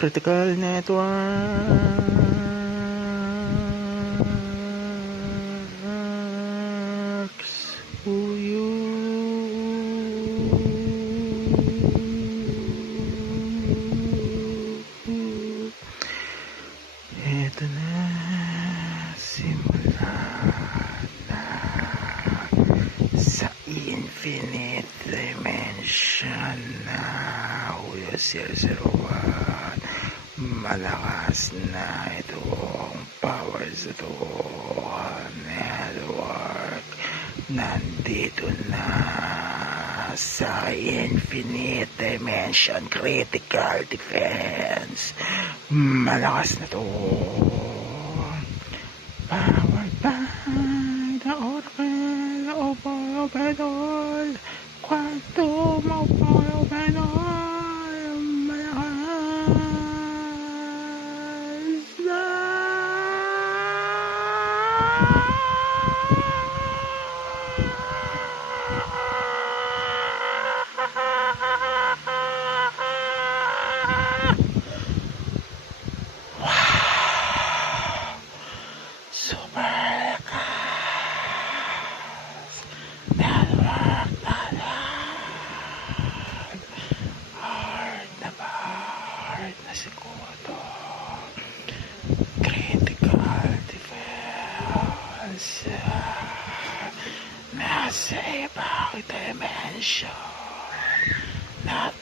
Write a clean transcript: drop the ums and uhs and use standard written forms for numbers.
Critical Networks. Who you? Ito na, simula na sa infinite dimension na Hulyo 001. Malakas na itong powers ito network. Nandito na sa infinite dimension critical defense. Malakas na to. Powered by the Oracle of Opal. Quantum of Opal. Malakas na. Super lakas. Network na yan. Hard na siguro. Critical defense. Nasa ibang dimension. Not